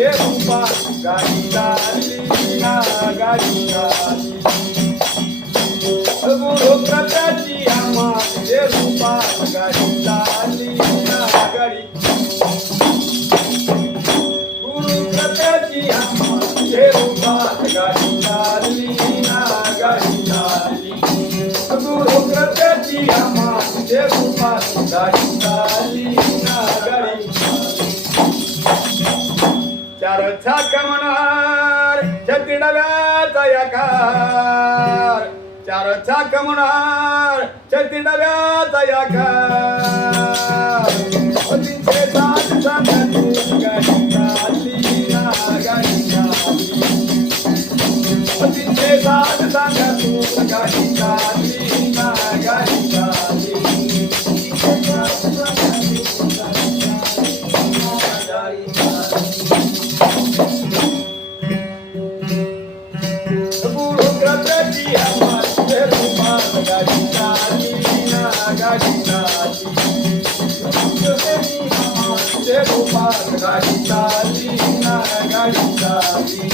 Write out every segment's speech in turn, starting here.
ते रूपा गाडी चालली ना गाडी चालली गुरु प्रताची आम्हा ते रूपा गाडी चालली ना गाडी गुरु प्रताची आम्हा ते रूपा गाडी चालली ना गाडी चालली गुरु प्रताची आम्हा ते रूपा गाडी चालली ना गाडी चार चाक म्हणणार छत्री डब्याचा आकार चार चाक म्हणणार छत्री डब्याचा आकार तीनशे सात सांगातून गाडी चालली ना गाडी चालली तीनशे सात सांगातून गाडी चालली ना गाडी चालली गाडी चालली ना गाडी चालली गाडी चालली ना गाडी चालली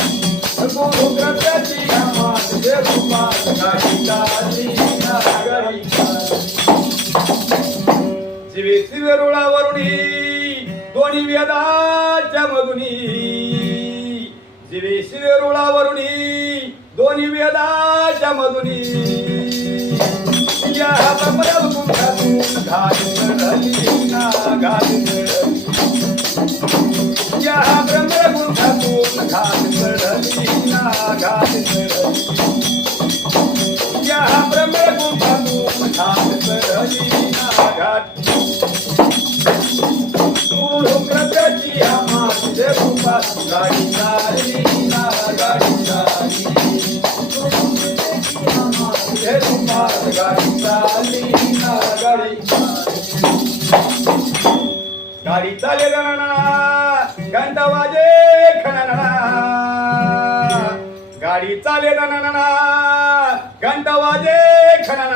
गुरु ग्रंथाची आम्हास ते रूपात गाडी चालली ना गाडी चालली जीवे शिवे रुळावरुणी दोन्ही वेदाच्या मधुनी जीवे शिवे रुळावरुणी दोन्ही वेदाच्या मधुनी या ब्रह्मगुंडातून घाली चढली ना घाली चढली या ब्रह्मगुंडातून घाली चढली ना घाली चढली या ब्रह्मगुंडातून घाली चढली ना घाली गुरु प्रताची आम्हा तुझे रूपात गाडी चालली ना गाडी चालली तुझे रूपात गाडी चालली ना गाडी गाडी चाले ना घंटा वाजे खणा गाडी चाले ना घंटा वाजे खणा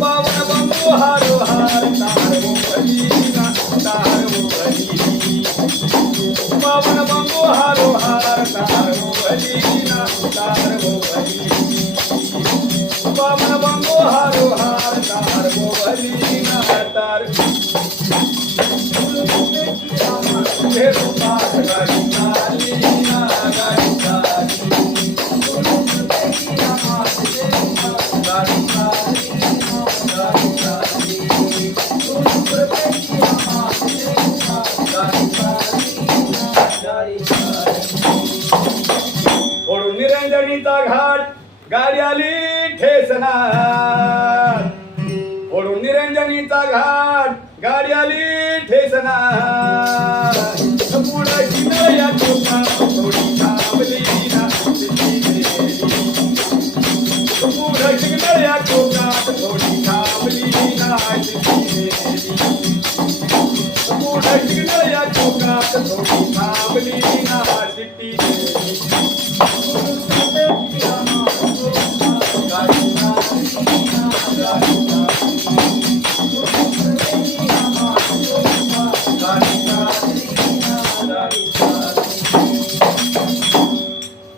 बावन बंबू हारो हार तार मोहली ना तार मोहली बावन बंबू हारो हार तार मोहली ना तार मोहली बावन बंबू हारो हार तार मोहली ना तार हे रूपा गाडी चालली ना गाडी चालली गाडी चालली ओढून निरंजनीचा घाट गाडी आली ठेसणार ओढून निरंजनीचा घाट गाडी आली ठेसणार पुढं शिनया चोका थोडी थांबली ना पुढं शिनया चोका थोडी थांबली ना पुढं शिनया चोका थोडी थांबली ना सिटी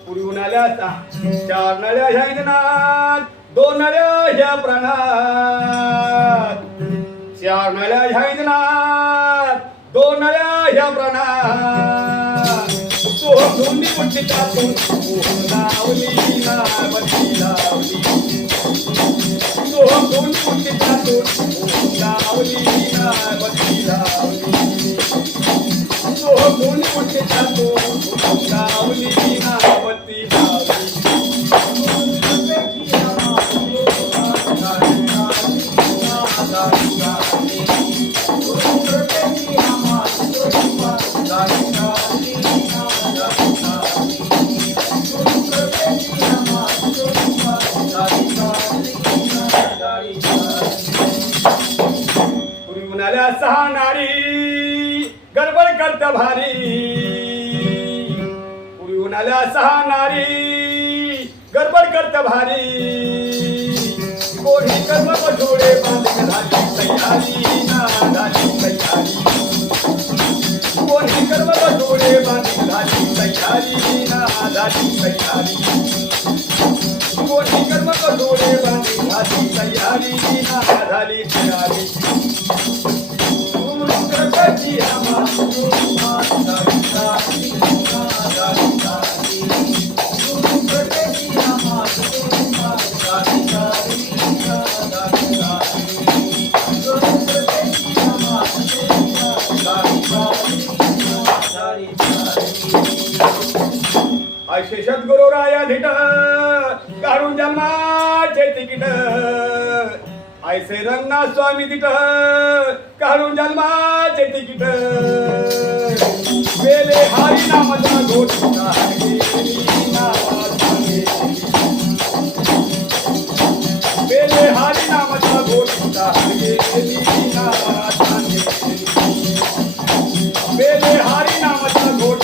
पुढून आल्या चार नळ्या ह्या इंधनात दोन नळ्या ह्या प्राणात चार नळ्या ह्या इंधनात दोन नळ्या ह्या प्राणात तो दोन्ही मुठी टाकून लावली ना बत्ती लावली तो दोन्ही मुठी टाकून लावली ना बत्ती लावली तो दोन्ही मुठी टाकून लावली ना बत्ती लावली सहा नारी गडबड करत भारी पुरी उन्हाल्या सहा नारी गडबड करत भारी कोणी कर्म जोडे बांधून झाली तयारी ना झाली तयारी श्री सद्गुरु राया धिट काढून जन्माचे तिकीट ऐसे रंगनाथ स्वामी तिट काढून जन्माचे तिकीट वेले हरी नामाचा घोट वेले हरी नामाचा घोट वेले हरी नामाचा घोट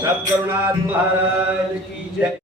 सद्गुरुनाथ महाराज की जय।